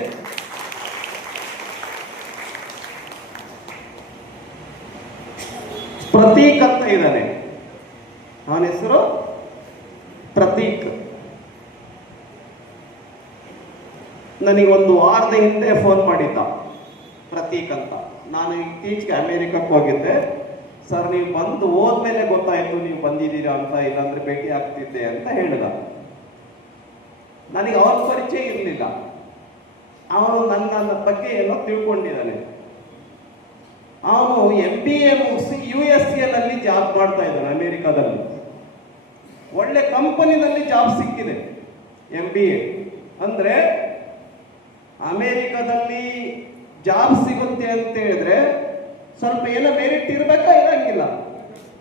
ಪ್ರತೀಕ್ ಅಂತ ಇದ್ದಾನೆ, ಅವನ ಹೆಸರು ಪ್ರತೀಕ್. ನನಗೆ ಒಂದು ವಾರದ ಹಿಂದೆ ಫೋನ್ ಮಾಡಿದ್ದ ಪ್ರತೀಕ್ ಅಂತ. ನಾನು ಇತ್ತೀಚೆಗೆ ಅಮೆರಿಕಕ್ಕೆ ಹೋಗಿದ್ದೆ. ಸರ್, ನೀವು ಬಂದು ಹೋದ್ಮೇಲೆ ಗೊತ್ತಾಯ್ತು ನೀವು ಬಂದಿದ್ದೀರಾ ಅಂತ, ಇಲ್ಲಾಂದ್ರೆ ಭೇಟಿ ಆಗ್ತಿದ್ದೆ ಅಂತ ಹೇಳಿದ. ನನಗೆ ಅವರ ಪರಿಚಯ ಇರಲಿಲ್ಲ. ಅವನು ನನ್ನ ಬಗ್ಗೆ ಏನೋ ತಿಳ್ಕೊಂಡಿದ್ದಾನೆ. ಅವನು MBA ಮುಗಿಸಿ USA ನಲ್ಲಿ ಜಾಬ್ ಮಾಡ್ತಾ ಇದ್ದಾನೆ, ಅಮೆರಿಕಾದಲ್ಲಿ. ಒಳ್ಳೆ ಕಂಪನಿನಲ್ಲಿ ಜಾಬ್ ಸಿಕ್ಕಿದೆ. MBA ಅಂದ್ರೆ ಅಮೆರಿಕದಲ್ಲಿ ಜಾಬ್ ಸಿಗುತ್ತೆ ಅಂತ ಹೇಳಿದ್ರೆ ಸ್ವಲ್ಪ ಏನೋ ಮೆರಿಟ್ ಇರ್ಬೇಕಾ? ಇರಂಗಿಲ್ಲ,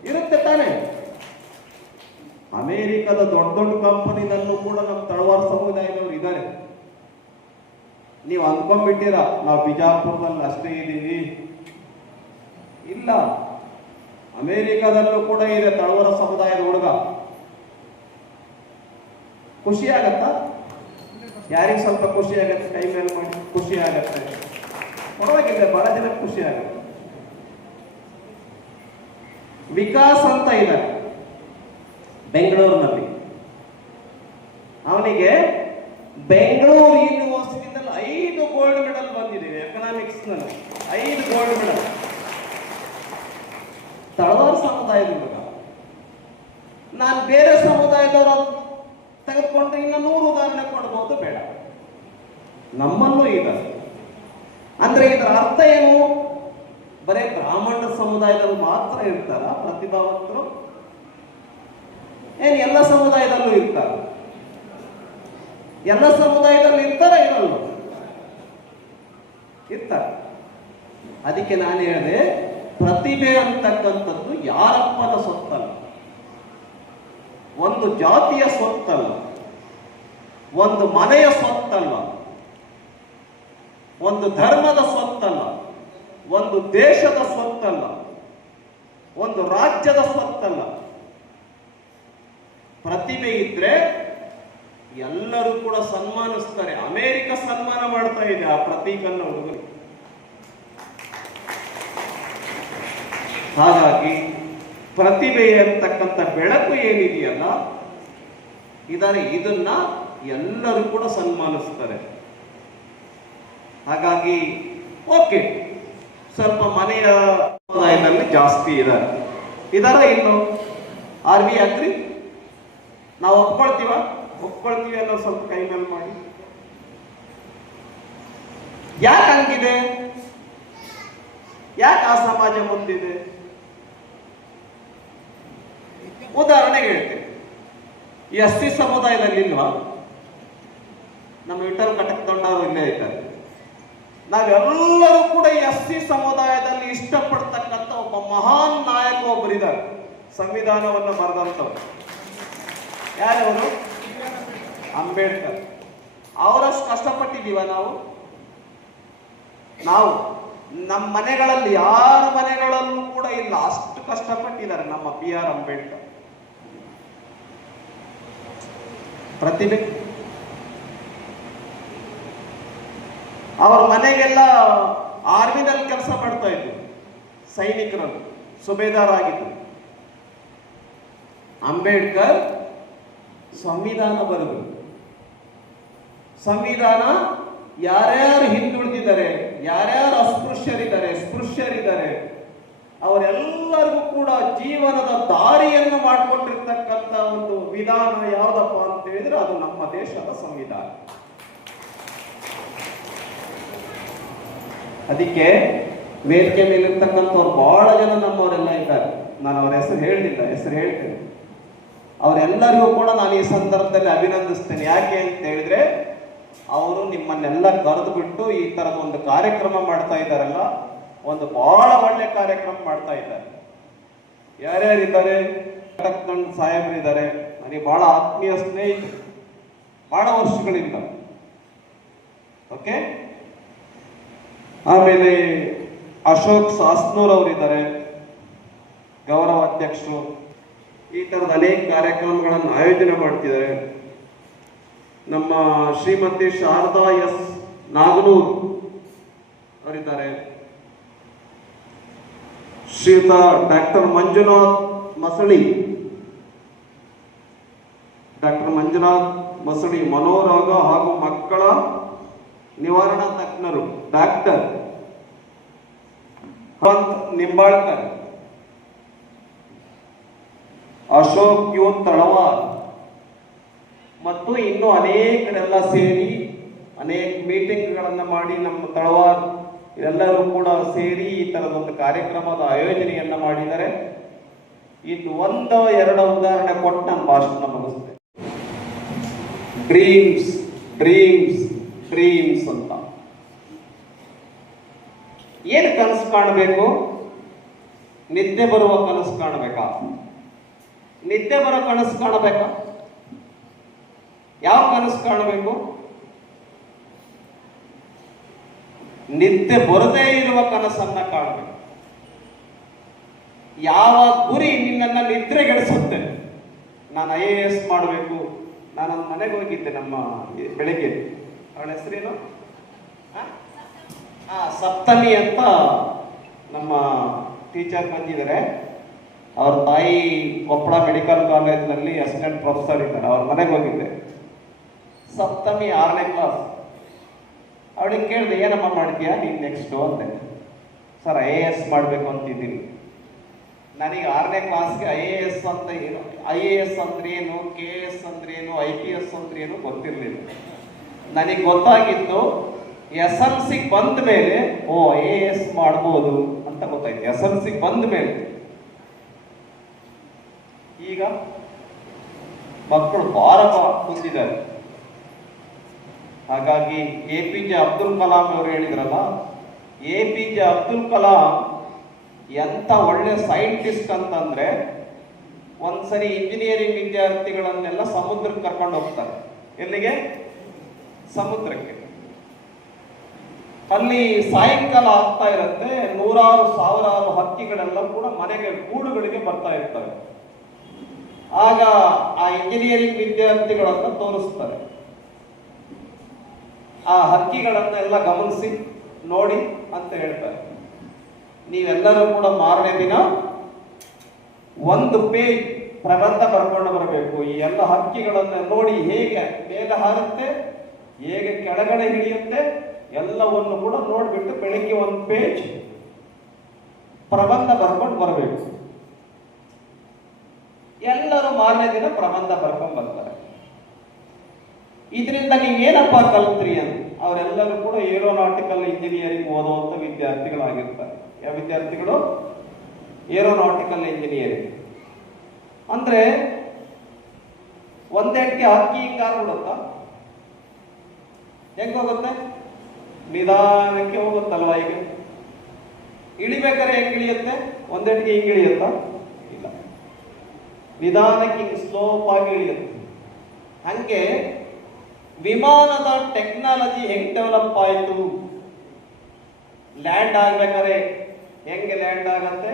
ಇರುತ್ತೆ ತಾನೆ. ಅಮೆರಿಕದ ದೊಡ್ಡ ದೊಡ್ಡ ಕಂಪನಿನಲ್ಲೂ ಕೂಡ ನಮ್ಮ ತಳವಾರ ಸಮುದಾಯದವರು ಇದ್ದಾರೆ. ನೀವು ಅಂದ್ಕೊಂಡ್ಬಿಟ್ಟಿರಾ ನಾವು ಬಿಜಾಪುರದಲ್ಲಿ ಅಷ್ಟೇ ಇದ್ದೀವಿ. ಇಲ್ಲ, ಅಮೆರಿಕದಲ್ಲೂ ಕೂಡ ಇದೆ ತಳವಾರ ಸಮುದಾಯದ ಹುಡುಗ. ಖುಷಿ ಆಗತ್ತಾ? ಯಾರಿಗೆ ಸ್ವಲ್ಪ ಖುಷಿ ಆಗತ್ತೆ? ಕೈ ಮೇಲೆ ಮಾಡಿ. ಖುಷಿ ಆಗತ್ತೆ, ಪರವಾಗಿಲ್ಲ, ಬಹಳ ಜನ ಖುಷಿ ಆಗತ್ತೆ. ವಿಕಾಸ್ ಅಂತ ಇದ್ದಾನೆ ಬೆಂಗಳೂರಿನಲ್ಲಿ. ಅವನಿಗೆ ಬೆಂಗಳೂರು ಯೂನಿವರ್ಸಿಟಿನಲ್ಲಿ 5 ಗೋಲ್ಡ್ ಮೆಡಲ್ ಬಂದಿದೆ. ಎಕನಾಮಿಕ್ಸ್ ನಲ್ಲಿ 5 ಗೋಲ್ಡ್ ಮೆಡಲ್. ತಳವಾರ ಸಮುದಾಯದ ಹುಡುಗ. ನಾನು ಬೇರೆ ಸಮುದಾಯದವರು ತೆಗೆದುಕೊಂಡ್ರೆ ಇನ್ನು 100 ಉದಾಹರಣೆ ಕೊಡಬಹುದು, ಬೇಡ. ನಮ್ಮಲ್ಲೂ ಇದೆ. ಅಂದ್ರೆ ಇದರ ಅರ್ಥ ಏನು? ಬರೇ ಬ್ರಾಹ್ಮಣ ಸಮುದಾಯದಲ್ಲಿ ಮಾತ್ರ ಇರ್ತಾರ ಪ್ರತಿಭಾವಂತರು? ಏನ್ ಎಲ್ಲ ಸಮುದಾಯದಲ್ಲೂ ಇರ್ತಾರ? ಎಲ್ಲ ಸಮುದಾಯದಲ್ಲೂ ಇರ್ತಾರ, ಇರಲ್ಲ? ಇರ್ತಾರೆ. ಅದಕ್ಕೆ ನಾನು ಹೇಳಿದೆ, ಪ್ರತಿಭೆ ಅಂತಕ್ಕಂಥದ್ದು ಯಾರಪ್ಪನ ಸೊತ್ತಲ್ಲ, ಒಂದು ಜಾತಿಯ ಸೊತ್ತಲ್ಲ, ಒಂದು ಮನೆಯ ಸೊತ್ತಲ್ಲ, ಒಂದು ಧರ್ಮದ ಸ್ವತ್ತಲ್ಲ, ಒಂದು ದೇಶದ ಸ್ವತ್ತಲ್ಲ, ಒಂದು ರಾಜ್ಯದ ಸ್ವತ್ತಲ್ಲ. ಪ್ರತಿಭೆ ಇದ್ರೆ ಎಲ್ಲರೂ ಕೂಡ ಸನ್ಮಾನಿಸ್ತಾರೆ. ಅಮೆರಿಕ ಸನ್ಮಾನ ಮಾಡ್ತಾ ಇದೆ ಆ ಪ್ರತೀಕನ್ನ ಹುಡುಗರು. ಹಾಗಾಗಿ ಪ್ರತಿಭೆ ಅಂತಕ್ಕಂಥ ಬೆಳಕು ಏನಿದೆಯಲ್ಲ, ಇದನ್ನ ಎಲ್ಲರೂ ಕೂಡ ಸನ್ಮಾನಿಸ್ತಾರೆ. ಹಾಗಾಗಿ ಓಕೆ, ಸ್ವಲ್ಪ ಮನೆಯ ಸಮುದಾಯದಲ್ಲಿ ಜಾಸ್ತಿ ಇದಾರೆ ಇನ್ನು. Are we agree? ನಾವು ಒಪ್ಕೊಳ್ತೀವಿ ಅನ್ನೋ ಸ್ವಲ್ಪ ಕೈ ಮೇಲೆ ಮಾಡಿ. ಯಾಕೆ ಹಂಗಿದೆ? ಯಾಕೆ ಆ ಸಮಾಜ ಮುಂದಿದೆ? ಉದಾಹರಣೆಗೆ ಹೇಳ್ತೇನೆ, ಈ SC ಸಮುದಾಯದಲ್ಲಿ ಇಲ್ವಾ? ನಮ್ಮ ವಿಠಲ್ ಕಟಕ್ದೊಂಡವರು ಇಲ್ಲೇ ಇದ್ದಾರೆ. ನಾವೆಲ್ಲರೂ ಕೂಡ ಈ SC ಸಮುದಾಯದಲ್ಲಿ ಇಷ್ಟಪಡ್ತಕ್ಕಂಥ ಒಬ್ಬ ಮಹಾನ್ ನಾಯಕ ಒಬ್ಬರಿದ್ದಾರೆ, ಸಂವಿಧಾನವನ್ನು ಬರೆದಂಥವ್ರು. ಯಾರವರು? ಅಂಬೇಡ್ಕರ್. ಅವರಷ್ಟು ಕಷ್ಟಪಟ್ಟಿದ್ದೀವ ನಾವು? ನಮ್ಮ ಮನೆಗಳಲ್ಲಿ ಯಾರ ಮನೆಗಳಲ್ಲೂ ಕೂಡ ಇಲ್ಲ, ಅಷ್ಟು ಕಷ್ಟಪಟ್ಟಿದ್ದಾರೆ ನಮ್ಮ BR ಅಂಬೇಡ್ಕರ್. ಪ್ರತಿಭೆ. ಅವರ ಮನೆಗೆಲ್ಲ ಆರ್ಮಿನಲ್ಲಿ ಕೆಲಸ ಮಾಡ್ತಾ ಇದ್ರು, ಸೈನಿಕರಲ್ಲಿ ಸುಬೇದಾರ್ ಆಗಿದ್ರು. ಅಂಬೇಡ್ಕರ್ ಸಂವಿಧಾನ ಬರೆದರು. ಸಂವಿಧಾನ ಯಾರ್ಯಾರು ಹಿಂದುಳಿದಿದ್ದಾರೆ, ಯಾರ್ಯಾರು ಅಸ್ಪೃಶ್ಯರಿದ್ದಾರೆ, ಸ್ಪೃಶ್ಯರಿದ್ದಾರೆ, ಅವರೆಲ್ಲರಿಗೂ ಕೂಡ ಜೀವನದ ದಾರಿಯನ್ನು ಮಾಡಿಕೊಟ್ಟಿರ್ತಕ್ಕಂಥ ಒಂದು ವಿಧಾನ ಯಾವುದಪ್ಪ ಅಂತ ಹೇಳಿದ್ರೆ ಅದು ನಮ್ಮ ದೇಶದ ಸಂವಿಧಾನ. ಅದಕ್ಕೆ ವೇದಿಕೆ ಮೇಲೆ ಇರ್ತಕ್ಕಂಥವ್ರು ಬಹಳ ಜನ ನಮ್ಮವರೆಲ್ಲ ಇದ್ದಾರೆ. ನಾನು ಅವರ ಹೆಸರು ಹೇಳ್ತೇನೆ. ಅವರೆಲ್ಲರಿಗೂ ಕೂಡ ನಾನು ಈ ಸಂದರ್ಭದಲ್ಲಿ ಅಭಿನಂದಿಸ್ತೇನೆ. ಯಾಕೆ ಅಂತ ಹೇಳಿದ್ರೆ ಅವರು ನಿಮ್ಮನ್ನೆಲ್ಲ ಕರೆದು ಬಿಟ್ಟು ಈ ತರದ ಒಂದು ಕಾರ್ಯಕ್ರಮ ಮಾಡ್ತಾ ಇದ್ದಾರಲ್ಲ, ಒಂದು ಬಹಳ ಒಳ್ಳೆ ಕಾರ್ಯಕ್ರಮ ಮಾಡ್ತಾ ಇದ್ದಾರೆ. ಯಾರ್ಯಾರಿದ್ದಾರೆ? ಕಟಕ್ನಂಡ್ ಸಾಹೇಬರಿದ್ದಾರೆ, ನನಗೆ ಬಹಳ ಆತ್ಮೀಯ ಸ್ನೇಹಿತರು, ಬಹಳ ವರ್ಷಗಳಿಂದ. ಓಕೆ. ಆಮೇಲೆ ಅಶೋಕ್ ಸಾಸ್ನೂರ್ ಅವರಿದ್ದಾರೆ, ಗೌರವ ಅಧ್ಯಕ್ಷರು. ಈ ತರದ ಅನೇಕ ಕಾರ್ಯಕ್ರಮಗಳನ್ನು ಆಯೋಜನೆ ಮಾಡ್ತಿದ್ದಾರೆ. ನಮ್ಮ ಶ್ರೀಮತಿ ಶಾರದಾ S. ನಾಗನೂರ್ ಅವರಿದ್ದಾರೆ. ಶ್ರೀಯುತ ಡಾಕ್ಟರ್ ಮಂಜುನಾಥ್ ಮಸಳಿ ಮನೋರೋಗ ಹಾಗೂ ಮಕ್ಕಳ ನಿವಾರಣಾ ತಜ್ಞರು, ಡಾಕ್ಟರ್ ನಿಂಬಾಳ್ಕರ್, ಅಶೋಕ್ ಯು ತಳವಾರ್ ಮತ್ತು ಇನ್ನು ಅನೇಕರೆಲ್ಲ ಸೇರಿ ಅನೇಕ ಮೀಟಿಂಗ್ಗಳನ್ನು ಮಾಡಿ ನಮ್ಮ ತಳವಾರ್ ಎಲ್ಲರೂ ಕೂಡ ಸೇರಿ ಈ ತರದೊಂದು ಕಾರ್ಯಕ್ರಮದ ಆಯೋಜನೆಯನ್ನ ಮಾಡಿದ್ದಾರೆ. ಇದು 1-2 ಉದಾಹರಣೆ ಕೊಟ್ಟು ನಾನು ಭಾಷಣ ಮುಗಿಸ್ತೇನೆ. ಡ್ರೀಮ್ಸ್ ಅಂತ ಏನು ಕನಸು ಕಾಣಬೇಕು? ನಿದ್ದೆ ಬರುವ ಕನಸು ಕಾಣಬೇಕಾ? ನಿದ್ದೆ ಬರೋ ಕನಸು ಕಾಣಬೇಕಾ? ಯಾವ ಕನಸು ಕಾಣಬೇಕು? ನಿದ್ದೆ ಬರದೇ ಇರುವ ಕನಸನ್ನ ಕಾಣಬೇಕು. ಯಾವ ಗುರಿ ನಿನ್ನನ್ನ ನಿದ್ರೆಗೆಡಿಸುತ್ತೆ? ನಾನು IAS ಮಾಡಬೇಕು. ನಾನು ಮನೆಗೆ ಹೋಗಿದ್ದೆ ನಮ್ಮ ಬೆಳಗ್ಗೆ. ಅವಳ ಹೆಸರೇನು? ಸಪ್ತಮಿ ಅಂತ ನಮ್ಮ ಟೀಚರ್ ಬಂದಿದ್ದಾರೆ. ಅವ್ರ ತಾಯಿ ಕೊಪ್ಪಳ ಮೆಡಿಕಲ್ ಕಾಲೇಜ್ನಲ್ಲಿ ಅಸಿಸ್ಟೆಂಟ್ ಪ್ರೊಫೆಸರ್ ಇದ್ದಾರೆ. ಅವ್ರ ಮನೆಗೆ ಹೋಗಿದ್ದೆ. ಸಪ್ತಮಿ 6ನೇ ಕ್ಲಾಸ್. ಅವಳಿಗೆ ಕೇಳಿದೆ, ಏನಮ್ಮ ಮಾಡ್ತೀಯಾ ನೀನು ನೆಕ್ಸ್ಟು ಅಂತೆ. ಸರ್ IAS ಮಾಡಬೇಕು ಅಂತಿದ್ದೀನಿ. ನನಗೆ 6ನೇ ಕ್ಲಾಸ್ಗೆ IAS ಅಂದ್ರೆ ಏನು, KS ಅಂದ್ರೆ ಏನು, IPS ಅಂದ್ರೆ ಏನು ಗೊತ್ತಿರಲಿಲ್ಲ. ನನಗೆ ಗೊತ್ತಾಗಿತ್ತು SLC ಬಂದ ಮೇಲೆ IAS ಮಾಡ್ಬೋದು ಅಂತ ಗೊತ್ತಾಯ್ತು. SLC ಬಂದ ಮೇಲೆ. ಈಗ ಮಕ್ಕಳು ಭಾರ ಹೊಂದಿದ್ದಾರೆ. ಹಾಗಾಗಿ APJ ಅಬ್ದುಲ್ ಕಲಾಂ ಅವರು ಹೇಳಿದ್ರಲ್ಲ, APJ ಅಬ್ದುಲ್ ಕಲಾಂ ಎಂತ ಒಳ್ಳೆ ಸೈಂಟಿಸ್ಟ್ ಅಂತಂದ್ರೆ, ಒಂದ್ಸರಿ ಇಂಜಿನಿಯರಿಂಗ್ ವಿದ್ಯಾರ್ಥಿಗಳನ್ನೆಲ್ಲ ಸಮುದ್ರಕ್ಕೆ ಕರ್ಕೊಂಡು ಹೋಗ್ತಾರೆ. ಎಲ್ಲಿಗೆ? ಸಮುದ್ರಕ್ಕೆ. ಅಲ್ಲಿ ಸಾಯಂಕಾಲ ಆಗ್ತಾ ಇರುತ್ತೆ. 100,000 ಹಕ್ಕಿಗಳೆಲ್ಲ ಕೂಡ ಮನೆಗೆ ಗೂಡುಗಳಿಗೆ ಬರ್ತಾ ಇರ್ತವೆ. ಆಗ ಆ ಇಂಜಿನಿಯರಿಂಗ್ ವಿದ್ಯಾರ್ಥಿಗಳನ್ನ ತೋರಿಸ್ತಾರೆ. ಆ ಹಕ್ಕಿಗಳನ್ನೆಲ್ಲ ಗಮನಿಸಿ ನೋಡಿ ಅಂತ ಹೇಳ್ತಾರೆ. ನೀವೆಲ್ಲರೂ ಕೂಡ ಮಾರನೇ ದಿನ 1 ಪೇಜ್ ಪ್ರಬಂಧ ಬರ್ಕೊಂಡು ಬರಬೇಕು. ಈ ಎಲ್ಲ ಹಕ್ಕಿಗಳನ್ನು ನೋಡಿ ಹೇಗೆ ಮೇಲೆ ಹಾರುತ್ತೆ, ಹೇಗೆ ಕೆಳಗಡೆ ಹಿಡಿಯುತ್ತೆ, ಎಲ್ಲವನ್ನು ಕೂಡ ನೋಡ್ಬಿಟ್ಟು ಬೆಳಿಗ್ಗೆ ಒಂದು ಪೇಜ್ ಪ್ರಬಂಧ ಬರ್ಕೊಂಡು ಬರಬೇಕು. ಎಲ್ಲರೂ ಮಾರನೇ ದಿನ ಪ್ರಬಂಧ ಬರ್ಕೊಂಡು ಬರ್ತಾರೆ. ಇದರಿಂದ ನೀವೇನಪ್ಪ ಕಲ್ತ್ರಿ ಅಂತ. ಅವರೆಲ್ಲರೂ ಕೂಡ ಏರೋನಾಟಿಕಲ್ ಇಂಜಿನಿಯರಿಂಗ್ ಓದುವಂತ ವಿದ್ಯಾರ್ಥಿಗಳಾಗಿರ್ತಾರೆ. ಯಾವ ವಿದ್ಯಾರ್ಥಿಗಳು? Aeronautical engineering. ಅಂದ್ರೆ ಒಂದೇಟಿಗೆ ಹಕ್ಕಿ ಹಿಂಗಾರು ಬಿಡುತ್ತಾ? ಹೆಂಗ್ ಹೋಗುತ್ತೆ? ನಿಧಾನಕ್ಕೆ ಹೋಗುತ್ತಲ್ವಾ? ಈಗ ಇಳಿಬೇಕಾದ್ರೆ ಹೆಂಗ್ ಇಳಿಯುತ್ತೆ? ಒಂದೇಟಿಗೆ ಹಿಂಗ್ ಇಳಿಯುತ್ತಾ? ಇಲ್ಲ, ನಿಧಾನಕ್ಕೆ ಹಿಂಗ್ ಸ್ಲೋಪ್ ಆಗಿ ಇಳಿಯುತ್ತೆ. ಹಂಗೆ ವಿಮಾನದ ಟೆಕ್ನಾಲಜಿ ಹೆಂಗ್ ಡೆವಲಪ್ ಆಯಿತು? ಲ್ಯಾಂಡ್ ಆಗ್ಬೇಕಾದ್ರೆ ಹೆಂಗೆ ಲ್ಯಾಂಡ್ ಆಗತ್ತೆ,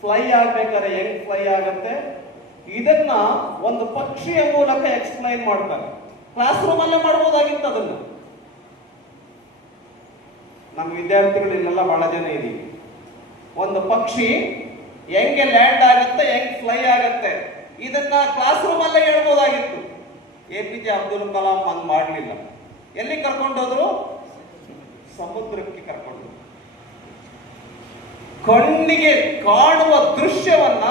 ಫ್ಲೈ ಆಗ್ಬೇಕಾದ್ರೆ ಹೆಂಗ್ ಫ್ಲೈ ಆಗತ್ತೆ, ಇದನ್ನ ಒಂದು ಪಕ್ಷಿಯ ಮೂಲಕ ಎಕ್ಸ್ಪ್ಲೈನ್ ಮಾಡ್ತಾರೆ. ಕ್ಲಾಸ್ ರೂಮ್ ಅಲ್ಲೇ ಮಾಡ್ಬೋದಾಗಿತ್ತು ಅದನ್ನ. ನಮ್ಮ ವಿದ್ಯಾರ್ಥಿಗಳು ಇಲ್ಲೆಲ್ಲ ಬಹಳ ಜನ ಇದೀವಿ. ಒಂದು ಪಕ್ಷಿ ಹೆಂಗೆ ಲ್ಯಾಂಡ್ ಆಗುತ್ತೆ, ಹೆಂಗ್ ಫ್ಲೈ ಆಗತ್ತೆ, ಇದನ್ನ ಕ್ಲಾಸ್ ರೂಮ್ ಅಲ್ಲೇ ಹೇಳ್ಬೋದಾಗಿತ್ತು. APJ ಅಬ್ದುಲ್ ಕಲಾಂ ಅಂದ್ ಮಾಡಲಿಲ್ಲ. ಎಲ್ಲಿ ಕರ್ಕೊಂಡೋದ್ರು? ಸಮುದ್ರಕ್ಕೆ ಕರ್ಕೊಂಡು. ಕಣ್ಣಿಗೆ ಕಾಣುವ ದೃಶ್ಯವನ್ನ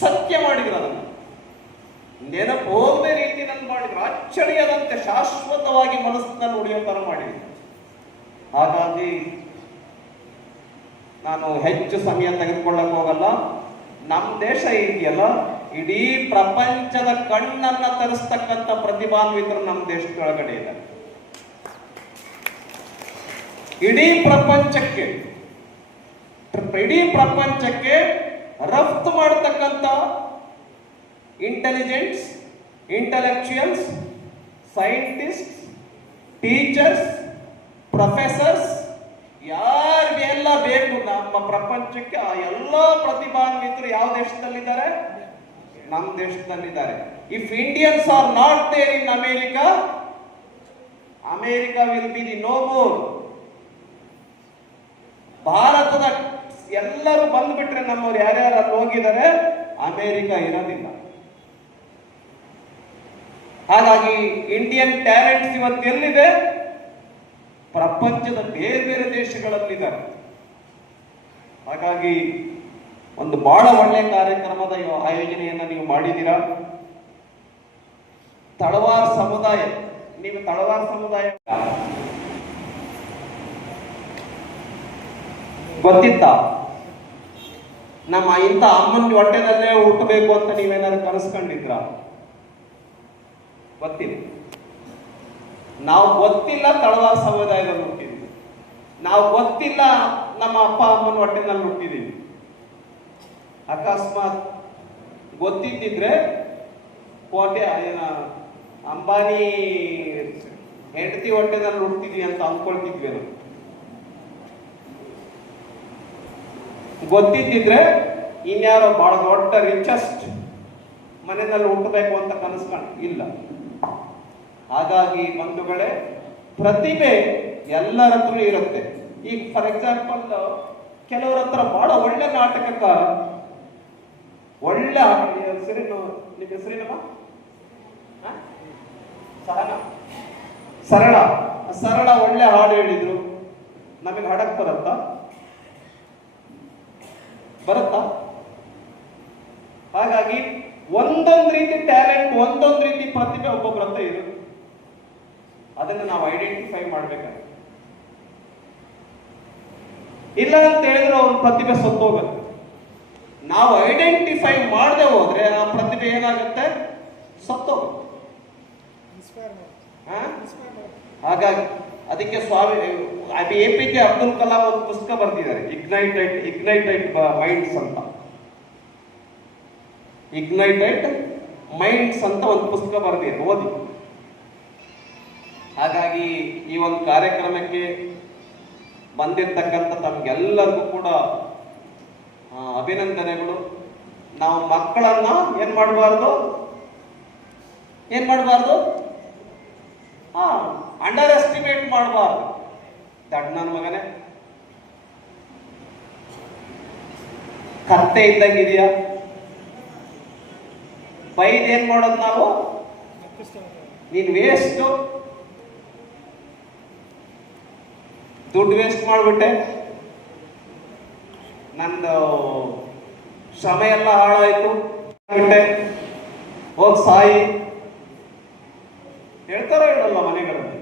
ಸತ್ಯ ಮಾಡಿದ್ರು. ಅದನ್ನು ನೆನಪು ಹೋಗದೆ ರೀತಿಯಲ್ಲಿ ಮಾಡಿದ್ರು. ಅಚ್ಚಳಿಯದಂತೆ ಶಾಶ್ವತವಾಗಿ ಮನಸ್ಸಿನಲ್ಲಿ ಉಳಿಯೋ ತರ ಮಾಡಿದ್ರು. ಹಾಗಾಗಿ ನಾನು ಹೆಚ್ಚು ಸಮಯ ತೆಗೆದುಕೊಳ್ಳಕ್ ಹೋಗಲ್ಲ. ನಮ್ಮ ದೇಶ ಇದೆಯಲ್ಲ, ಇಡೀ ಪ್ರಪಂಚದ ಕಣ್ಣನ್ನ ತರಿಸ್ತಕ್ಕಂಥ ಪ್ರತಿಭಾನ್ವಿತರು ನಮ್ಮ ದೇಶದೊಳಗಡೆ ಇದೆ. ಇಡೀ ಪ್ರಪಂಚಕ್ಕೆ ರಫ್ತು ಮಾಡತಕ್ಕಂಥ intelligence, intellectuals, scientist, teachers, professors ಯಾರಿಗೆಲ್ಲ ಬೇಕು ನಮ್ಮ ಪ್ರಪಂಚಕ್ಕೆ, ಆ ಎಲ್ಲ ಪ್ರತಿಭಾನ್ವಿತರು ಯಾವ ದೇಶದಲ್ಲಿದ್ದಾರೆ? ನಮ್ಮ ದೇಶದಲ್ಲಿದ್ದಾರೆ. If Indians are not there in America, America will be the no more. ಭಾರತದ ಎಲ್ಲರೂ ಬಂದ್ಬಿಟ್ರೆ, ನಮ್ಮವ್ರು ಯಾರ್ಯಾರು ಅಲ್ಲಿ ಹೋಗಿದ್ದಾರೆ, ಅಮೇರಿಕಾ ಇರೋದಿಲ್ಲ. ಹಾಗಾಗಿ ಇಂಡಿಯನ್ ಟ್ಯಾಲೆಂಟ್ಸ್ ಇವತ್ತು ಎಲ್ಲಿದೆ? ಪ್ರಪಂಚದ ಬೇರೆ ಬೇರೆ ದೇಶಗಳಲ್ಲಿದ್ದಾರೆ. ಹಾಗಾಗಿ ಒಂದು ಬಹಳ ಒಳ್ಳೆಯ ಕಾರ್ಯಕ್ರಮದ ಆಯೋಜನೆಯನ್ನ ನೀವು ಮಾಡಿದ್ದೀರಾ. ತಳವಾರ್ ಸಮುದಾಯ, ನೀವು ತಳವಾರ್ ಸಮುದಾಯ ಗೊತ್ತಿತ್ತಾ? ನಮ್ಮ ಇಂಥ ಅಮ್ಮನ ಹೊಟ್ಟೆನಲ್ಲೇ ಹುಟ್ಟಬೇಕು ಅಂತ ನೀವೇನಾದ್ರು ಕನಸ್ಕೊಂಡಿದ್ರ? ಗೊತ್ತಿಲ್ಲ. ನಾವು ಗೊತ್ತಿಲ್ಲ ತಳವಾರ್ ಸಮುದಾಯದಲ್ಲಿ ಹುಟ್ಟಿದ್ವಿ. ನಾವು ಗೊತ್ತಿಲ್ಲ ನಮ್ಮ ಅಪ್ಪ ಅಮ್ಮನ ಹೊಟ್ಟೆನಲ್ಲಿ ಹುಟ್ಟಿದೀವಿ. ಅಕಸ್ಮಾತ್ ಗೊತ್ತಿದ್ದಿದ್ರೆ ಕೋಟೆ ಅಂಬಾನಿ ಹೆಂಡತಿ ಹೊಟ್ಟೆನಲ್ಲಿ ಹುಟ್ಟಿದ್ವಿ ಅಂತ ಅಂದ್ಕೊಳ್ತಿದ್ವಿ. ನಾವು ಗೊತ್ತಿದ್ದಿದ್ರೆ ಇನ್ಯಾರೋ ಬಹಳ ದೊಡ್ಡ ರಿಚೆಸ್ಟ್ ಮನೆಯಲ್ಲಿ ಹುಟ್ಟಬೇಕು ಅಂತ ಕನಸ್ಕೊಂಡು ಇಲ್ಲ. ಹಾಗಾಗಿ ಬಂಧುಗಳೇ, ಪ್ರತಿಭೆ ಎಲ್ಲರ ಹತ್ರ ಇರುತ್ತೆ. ಈಗ ಫಾರ್ ಎಕ್ಸಾಂಪಲ್ ಕೆಲವರ ಹತ್ರ ಬಹಳ ಒಳ್ಳೆ ನಾಟಕಕಾರ, ಒಳ್ಳೆ ನಿಮ್ಮ ಹೆಸರೇನಮ್ಮ? ಸರಳ ಒಳ್ಳೆ ಹಾಡು ಹೇಳಿದ್ರು. ನಮಗೆ ಹಾಡಕ್ ಬರುತ್ತಾ? ಹಾಗಾಗಿ ಒಂದೊಂದು ರೀತಿ ಟ್ಯಾಲೆಂಟ್, ಒಂದೊಂದು ರೀತಿ ಪ್ರತಿಭೆ ಒಬ್ಬೊಬ್ಬರ ಹತ್ರ ಇರುತ್ತೆ. ಅದನ್ನು ನಾವು ಐಡೆಂಟಿಫೈ ಮಾಡ್ಬೇಕಾಗುತ್ತೆ. ಇಲ್ಲ ಅಂತ ಹೇಳಿದ್ರೆ ಅವ್ರ ಪ್ರತಿಭೆ ಸತ್ತೋಗುತ್ತೆ. ನಾವು ಐಡೆಂಟಿಫೈ ಮಾಡದೆ ಹೋದ್ರೆ ಆ ಪ್ರತಿಭೆ ಏನಾಗುತ್ತೆ? ಸತ್ತೋಗುತ್ತೆ. ಹಾಗಾಗಿ ಅದಕ್ಕೆ ಸ್ವಾಮಿ APJ ಅಬ್ದುಲ್ ಕಲಾಂ ಒಂದು ಪುಸ್ತಕ ಬರೆದಿದ್ದಾರೆ, ಇಗ್ನೈಟೆಡ್ ಮೈಂಡ್ಸ್ ಅಂತ. ಇಗ್ನೈಟೆಡ್ ಮೈಂಡ್ಸ್ ಅಂತ ಒಂದು ಪುಸ್ತಕ ಬರೆದಿದ್ದಾರೆ, ಓದಿ. ಹಾಗಾಗಿ ಈ ಒಂದು ಕಾರ್ಯಕ್ರಮಕ್ಕೆ ಬಂದಿರ್ತಕ್ಕಂಥ ತಮ್ಗೆಲ್ಲರಿಗೂ ಕೂಡ ಅಭಿನಂದನೆಗಳು. ನಾವು ಮಕ್ಕಳನ್ನ ಏನ್ ಮಾಡಬಾರ್ದು? ಅಂಡರ್ ಎಸ್ಟಿಮೇಟ್ ಮಾಡಬಾರ್ದು. ದಡ್ ನನ್ನ ಮಗನೇ ಕತ್ತೆ ಇದ್ದಂಗಿದೆಯಾ? ಬೈದ್ ಏನ್ ಮಾಡೋದು ನಾವು, ನೀನ್ ವೇಸ್ಟ್, ದುಡ್ಡು ವೇಸ್ಟ್ ಮಾಡ್ಬಿಟ್ಟೆ, ನಂದು ಶ್ರಮ ಎಲ್ಲ ಹಾಳಾಯ್ತು, ಬಿಟ್ಟೆ, ಹೋಗ್ ಸಾಯಿ ಹೇಳ್ತಾರೋ ಹೇಳಲ್ಲ ಮನೆಗಳಲ್ಲಿ,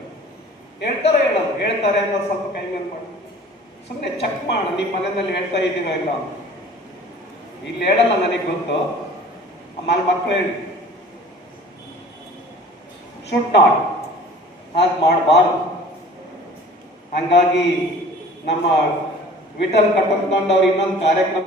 ಹೇಳ್ತಾರೋ ಹೇಳಲ್ಲ, ಹೇಳ್ತಾರೆ ಅಂತ ಸ್ವಲ್ಪ ಕೈ ಮೇಲೆ ಮಾಡಿ ಸುಮ್ಮನೆ ಚೆಕ್ ಮಾಡ, ನಿಮ್ಮ ಮನೆಯಲ್ಲಿ ಹೇಳ್ತಾ ಇದ್ದೀರೋ ಇಲ್ಲ. ಇಲ್ಲಿ ಹೇಳಲ್ಲ, ನನಗೆ ಗೊತ್ತು. ಆಮೇಲೆ ಮಕ್ಕಳು ಹೇಳಿ ಶುಡ್ ನಾಟ್, ಹಾಗೆ ಮಾಡಬಾರ್ದು. ಹಂಗಾಗಿ ನಮ್ಮ ವಿಠಲ್ ಕಟ್ಟಕೊಂಡವ್ರು ಇನ್ನೊಂದು ಕಾರ್ಯಕ್ರಮ